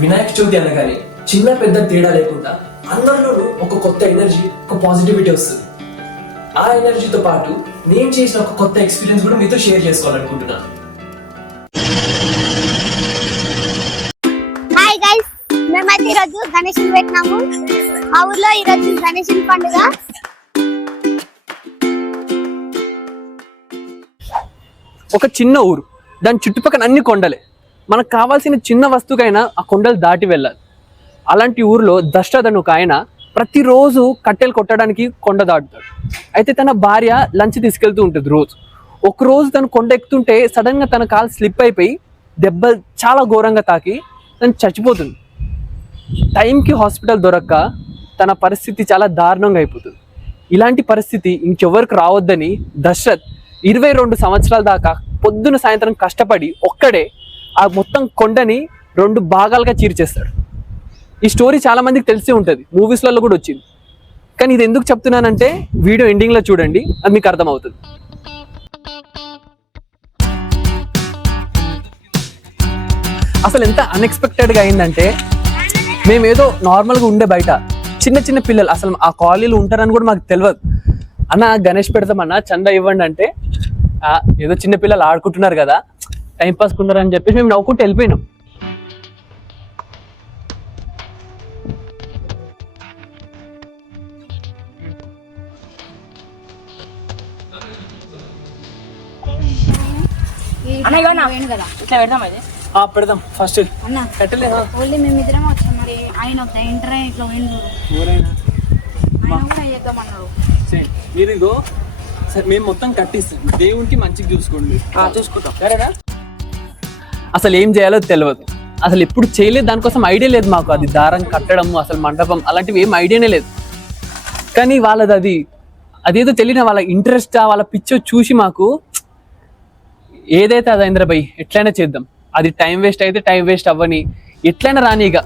వినాయక చవితి అనగానే చిన్న పెద్ద తేడా లేకుండా అందరిలోనూ ఒక కొత్త ఎనర్జీ, ఒక పాజిటివిటీ వస్తుంది. ఆ ఎనర్జీతో పాటు నేను చేసిన ఒక కొత్త ఎక్స్పీరియన్స్ కూడా మీతో షేర్ చేసుకోవాలనుకుంటున్నాను. హాయ్ గైస్, మేమైతే ఈరోజు గణేశుని పెట్టినాము. మా ఊర్లో ఈరోజు గణేశుని పండుగ. ఒక చిన్న ఊరు, దాని చుట్టుపక్కల అన్ని కొండలే. మనకు కావాల్సిన చిన్న వస్తువుకైనా ఆ కొండలు దాటి వెళ్ళాలి. అలాంటి ఊర్లో దశరథ్ అని ఒక ఆయన ప్రతిరోజు కట్టెలు కొట్టడానికి కొండ దాటుతాడు. అయితే తన భార్య లంచ్ తీసుకెళ్తూ ఉంటుంది రోజు. ఒకరోజు తను కొండ ఎక్కుతుంటే సడన్గా తన కాలు స్లిప్ అయిపోయి దెబ్బలు చాలా ఘోరంగా తాకి తను చచ్చిపోతుంది. టైంకి హాస్పిటల్ దొరక్క తన పరిస్థితి చాలా దారుణంగా అయిపోతుంది. ఇలాంటి పరిస్థితి ఇంకెవరికి రావద్దని దశరథ్ 22 సంవత్సరాల దాకా పొద్దున సాయంత్రం కష్టపడి ఒక్కడే ఆ మొత్తం కొండని 2 భాగాలుగా చీల్చేస్తాడు. ఈ స్టోరీ చాలా మందికి తెలిసే ఉంటుంది, మూవీస్లలో కూడా వచ్చింది. కానీ ఇది ఎందుకు చెప్తున్నానంటే వీడియో ఎండింగ్లో చూడండి, అది మీకు అర్థమవుతుంది. అసలు ఎంత అన్ఎక్స్పెక్టెడ్గా అయిందంటే, మేమేదో నార్మల్గా ఉండే బయట చిన్న చిన్న పిల్లలు అసలు ఆ కాలనీలు ఉంటారని కూడా మాకు తెలియదు. అన్న గణేష్ పెడతామన్నా, చందా ఇవ్వండి అంటే ఏదో చిన్న పిల్లలు ఆడుకుంటున్నారు కదా, టైం పాస్ కున్నారని చెప్పేసి మేము నవ్వుకుంటూ వెళ్ళిపోయినాం. పెడదాం ఫస్ట్ కట్టలేదు. ఓన్లీ మేమిద్దరం వచ్చాం. మరి ఆయన ఇంటర్ ఇట్లా మీరు ఇగో సరే, మేము మొత్తం కట్టిస్తాం, దేవునికి మంచిగా చూసుకోండి, చూసుకుంటాం సరేనా. అసలు ఏం చేయాలో తెలియదు, అసలు ఎప్పుడు చేయలేదు, దానికోసం ఐడియా లేదు మాకు. అది దారం కట్టడం, అసలు మండపం అలాంటివి ఏం ఐడియానే లేదు. కానీ వాళ్ళది అదేదో తెలియని వాళ్ళ ఇంట్రెస్ట్, వాళ్ళ పిచ్చో చూసి మాకు ఏదైతే అది అయిందిరా భయ్, ఎట్లయినా చేద్దాం, అది టైం వేస్ట్ అయితే టైం వేస్ట్ అవ్వని, ఎట్లయినా రాని ఇక.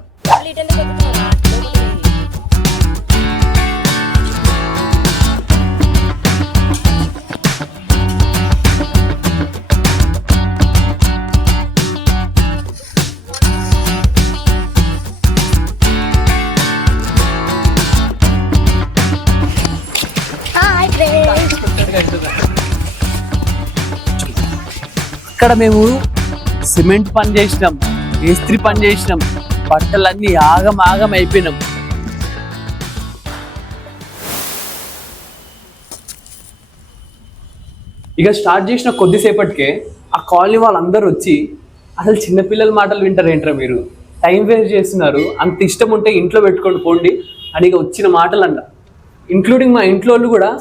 ఇక్కడ మేము సిమెంట్ పని చేసినాం, మేస్త్రి పని చేసినాం, బట్టలన్నీ ఆగం అయిపోయినాం. ఇక స్టార్ట్ చేసిన కొద్దిసేపటికే ఆ కాలనీ వాళ్ళందరూ వచ్చి, అసలు చిన్నపిల్లల మాటలు వింటారు ఏంట్రా మీరు, టైం వేస్ట్ చేస్తున్నారు, అంత ఇష్టం ఉంటే ఇంట్లో పెట్టుకొని పోండి అని ఇక వచ్చిన మాటలు అంట. ఇంక్లూడింగ్ మా ఇంట్లో వాళ్ళు కూడా,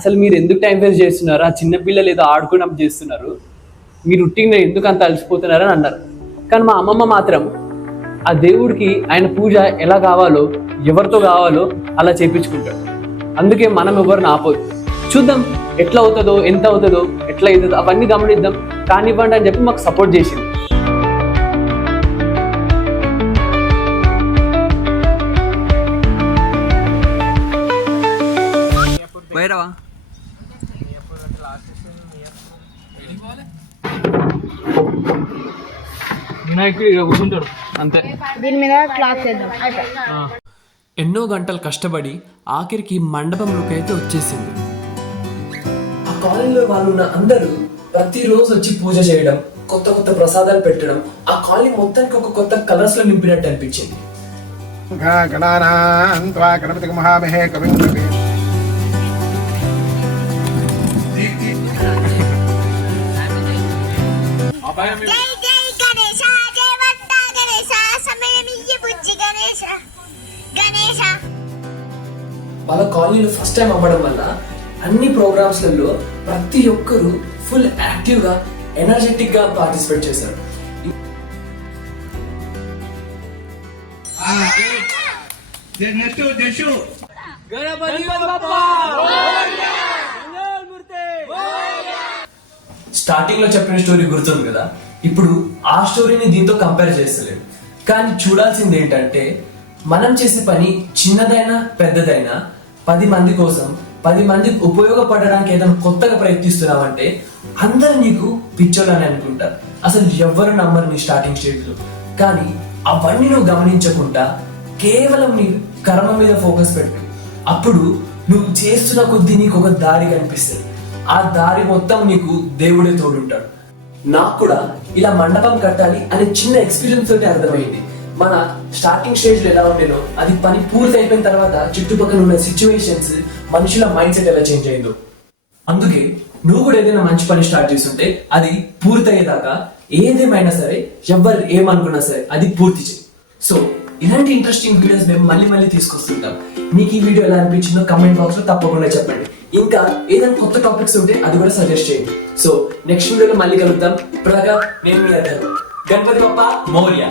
అసలు మీరు ఎందుకు టైం వేస్ట్ చేస్తున్నారు, ఆ చిన్నపిల్లలు ఏదో ఆడుకున్నప్పుడు చేస్తున్నారు, మీరు ఉట్టిగా ఎందుకు అంత అలసిపోతున్నారని అన్నారు. కానీ మా అమ్మమ్మ మాత్రం ఆ దేవుడికి ఆయన పూజ ఎలా కావాలో, ఎవరితో కావాలో అలా చేయించుకుంటాడు. అందుకే మనం ఎవరిని ఆపోదు. చూద్దాం ఎట్లా అవుతుందో, ఎంత అవుతుందో, ఎట్లా అవుతుందో అవన్నీ గమనిద్దాం, కానివ్వండి అని చెప్పి మాకు సపోర్ట్ చేసింది. వైరవా కూర్చుంటాడు అంతే. దీని మీద క్లాత్ చేద్దాం. ఎన్నో గంటలు కష్టపడి ఆఖరికి మండపంలోకి అయితే వచ్చేసింది. ఆ కాలనీలో వాళ్ళు ఉన్న అందరూ ప్రతిరోజు వచ్చి పూజ చేయడం, కొత్త కొత్త ప్రసాదాలు పెట్టడం, ఆ కాలనీ మొత్తానికి ఒక కొత్త కలర్స్ లో నింపినట్టు అనిపించింది. వాళ్ళ కాలనీలో ఫస్ట్ టైం అవ్వడం వల్ల అన్ని ప్రోగ్రామ్స్ లలో ప్రతి ఒక్కరు ఫుల్ యాక్టివ్ గా, ఎనర్జెటిక్ గా పార్టిసిపేట్ చేశారు. స్టార్టింగ్ లో చెప్పిన స్టోరీ గుర్తుంది కదా, ఇప్పుడు ఆ స్టోరీని దీంతో కంపేర్ చేస్తలేదు. కానీ చూడాల్సింది ఏంటంటే, మనం చేసే పని చిన్నదైనా పెద్దదైనా 10 మంది కోసం, 10 మందికి ఉపయోగపడడానికి ఏదైనా కొత్తగా ప్రయత్నిస్తున్నామంటే అందరూ నీకు పిచ్చోళ్ళని అనుకుంటారు. అసలు ఎవరు నమ్మరు నీ స్టార్టింగ్ స్టేజ్ లో. కానీ అవన్నీ నువ్వు గమనించకుండా కేవలం నీ కర్మ మీద ఫోకస్ పెట్టు. అప్పుడు నువ్వు చేస్తున్న కొద్దీ నీకు ఒక దారి కనిపిస్తుంది. ఆ దారి మొత్తం నీకు దేవుడే తోడుంటాడు. నాకు కూడా ఇలా మండపం కట్టాలి అనే చిన్న ఎక్స్పీరియన్స్ తోటి అర్థమైంది. మన స్టార్టింగ్ స్టేజ్ లో ఎలా ఉండేనో అది పని పూర్తి అయిపోయిన తర్వాత చుట్టుపక్కల ఉన్న సిచ్యువేషన్స్, మనుషుల మైండ్ సెట్ ఎలా చేంజ్ అయిందో. అందుకే నువ్వు కూడా ఏదైనా మంచి పని స్టార్ట్ చేస్తుంటే అది పూర్తయ్యేదాకా ఏదేమైనా సరే, ఎవరు ఏమనుకున్నా సరే అది పూర్తి చేయి. సో ఇలాంటి ఇంట్రెస్టింగ్ వీడియోస్ మేము మళ్ళీ మళ్ళీ తీసుకొస్తుంటాం. మీకు ఈ వీడియో ఎలా అనిపించిందో కమెంట్ బాక్స్ లో తప్పకుండా చెప్పండి. ఇంకా ఏదైనా కొత్త టాపిక్స్ ఉంటే అది కూడా సజెస్ట్ చేయండి. సో నెక్స్ట్ వీడియోలో మళ్ళీ కలుద్దాం. ఇప్పటిదాకా నేను మీ అర్థం. గణపతి బప్పా మౌర్య.